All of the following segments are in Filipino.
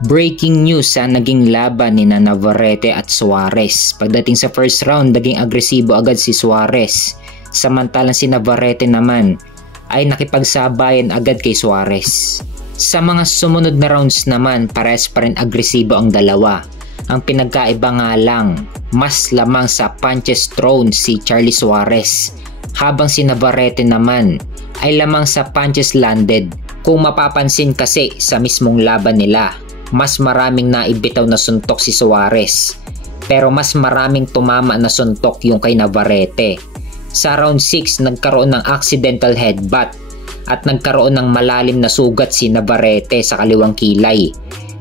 Breaking news sa naging laban ni Navarrete at Suarez. Pagdating sa first round, naging agresibo agad si Suarez. Samantalang si Navarrete naman ay nakipagsabayan agad kay Suarez. Sa mga sumunod na rounds naman, pares pa rin agresibo ang dalawa. Ang pinagkaiba nga lang, mas lamang sa punches thrown si Charlie Suarez, habang si Navarrete naman ay lamang sa punches landed. Kung mapapansin kasi sa mismong laban nila, mas maraming naibitaw na suntok si Suarez, pero mas maraming tumama na suntok yung kay Navarrete. Sa round 6, nagkaroon ng accidental headbutt at nagkaroon ng malalim na sugat si Navarrete sa kaliwang kilay.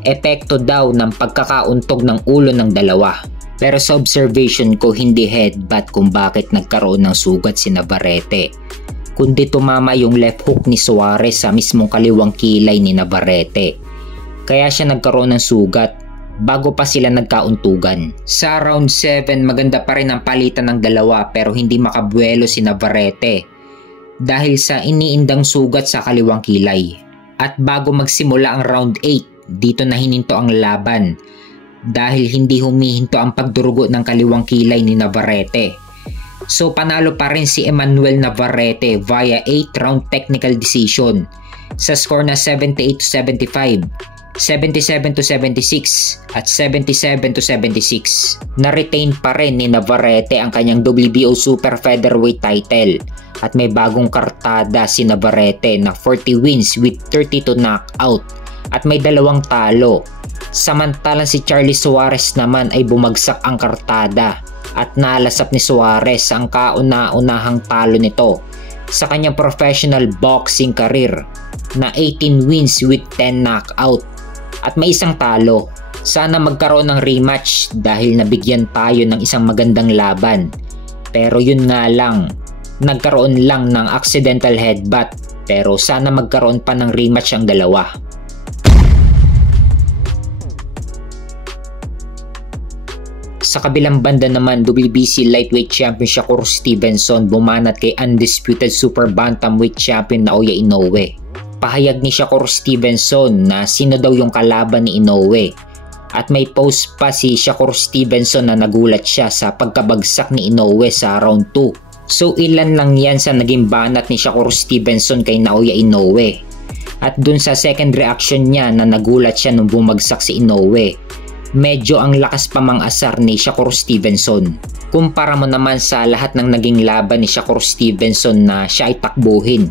Epekto daw ng pagkakauntog ng ulo ng dalawa. Pero sa observation ko, hindi headbutt kung bakit nagkaroon ng sugat si Navarrete, kundi tumama yung left hook ni Suarez sa mismong kaliwang kilay ni Navarrete. Kaya siya nagkaroon ng sugat bago pa sila nagkauntugan. Sa round 7, maganda pa rin ang palitan ng dalawa pero hindi makabuelo si Navarrete dahil sa iniindang sugat sa kaliwang kilay. At bago magsimula ang round 8, dito na hininto ang laban dahil hindi humihinto ang pagdurugo ng kaliwang kilay ni Navarrete. So panalo pa rin si Emmanuel Navarrete via 8-round technical decision sa score na 78-75. 77-76 at 77-76. Na-retain pa rin ni Navarrete ang kanyang WBO Super Featherweight title at may bagong kartada si Navarrete na 40 wins with 32 knockout at may 2 talo. Samantalang si Charlie Suarez naman ay bumagsak ang kartada at nalasap ni Suarez ang kauna-unahang talo nito sa kanyang professional boxing career na 18 wins with 10 knockout at may 1 talo. Sana magkaroon ng rematch dahil nabigyan tayo ng isang magandang laban. Pero yun nga lang, nagkaroon lang ng accidental headbutt, pero sana magkaroon pa ng rematch ang dalawa. Sa kabilang banda naman, WBC Lightweight Champion Shakur Stevenson bumanat kay undisputed Super Bantamweight Champion Naoya Inoue. Pahayag ni Shakur Stevenson na sino daw yung kalaban ni Inoue. At may post pa si Shakur Stevenson na nagulat siya sa pagkabagsak ni Inoue sa round 2. So ilan lang yan sa naging banat ni Shakur Stevenson kay Naoya Inoue. At dun sa second reaction niya na nagulat siya nung bumagsak si Inoue, medyo ang lakas pa mang-asar ni Shakur Stevenson. Kumpara mo naman sa lahat ng naging laban ni Shakur Stevenson na siya ay takbuhin.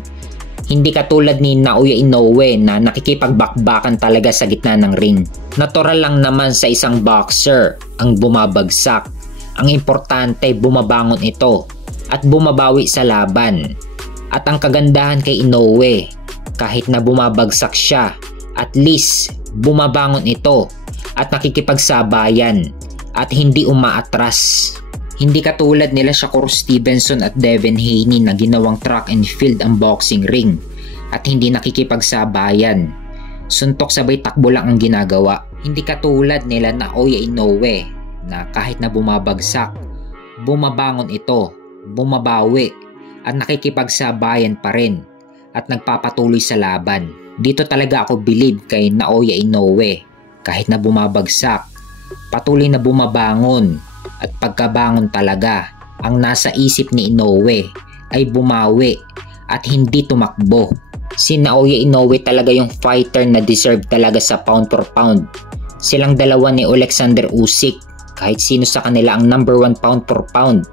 Hindi katulad ni Naoya Inoue na nakikipagbakbakan talaga sa gitna ng ring. Natural lang naman sa isang boxer ang bumabagsak. Ang importante bumabangon ito at bumabawi sa laban. At ang kagandahan kay Inoue, kahit na bumabagsak siya, at least bumabangon ito at nakikipagsabayan at hindi umaatras. Hindi katulad nila Shakur Stevenson at Devin Haney na ginawang track and field ang boxing ring at hindi nakikipagsabayan. Suntok sabay takbo lang ang ginagawa. Hindi katulad nila Naoya Inoue na kahit na bumabagsak, bumabangon ito, bumabawi at nakikipagsabayan pa rin at nagpapatuloy sa laban. Dito talaga ako believe kay Naoya Inoue. Kahit na bumabagsak, patuloy na bumabangon. At pagkabangon talaga, ang nasa isip ni Inoue ay bumawi at hindi tumakbo. Si Naoya Inoue talaga yung fighter na deserve talaga sa pound for pound. Silang dalawa ni Alexander Usyk, kahit sino sa kanila ang number 1 pound for pound,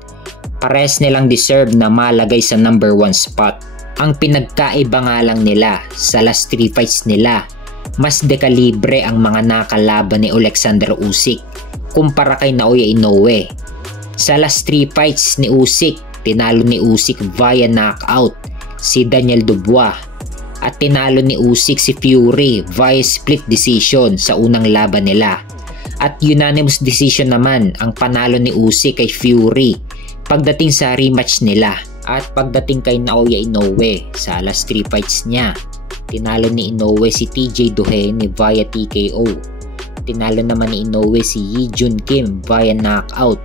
pares nilang deserve na malagay sa number 1 spot. Ang pinagkaiba nga lang nila sa last 3 fights nila, mas dekalibre ang mga nakalaban ni Alexander Usyk kumpara kay Naoya Inoue. Sa last 3 fights ni Usyk, tinalo ni Usyk via knockout si Daniel Dubois at tinalo ni Usyk si Fury via split decision sa unang laban nila. At unanimous decision naman ang panalo ni Usyk kay Fury pagdating sa rematch nila. At pagdating kay Naoya Inoue, sa last 3 fights niya, tinalo ni Inoue si TJ Doheny via TKO. Tinalo naman ni Inoue si Yi Jun Kim via knockout.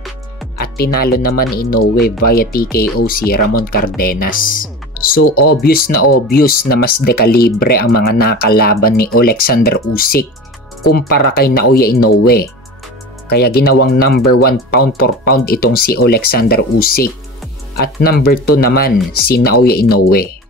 At tinalo naman ni Inoue via TKO si Ramon Cardenas. So obvious na mas dekalibre ang mga nakalaban ni Alexander Usyk kumpara kay Naoya Inoue. Kaya ginawang number 1 pound for pound itong si Alexander Usyk at number 2 naman si Naoya Inoue.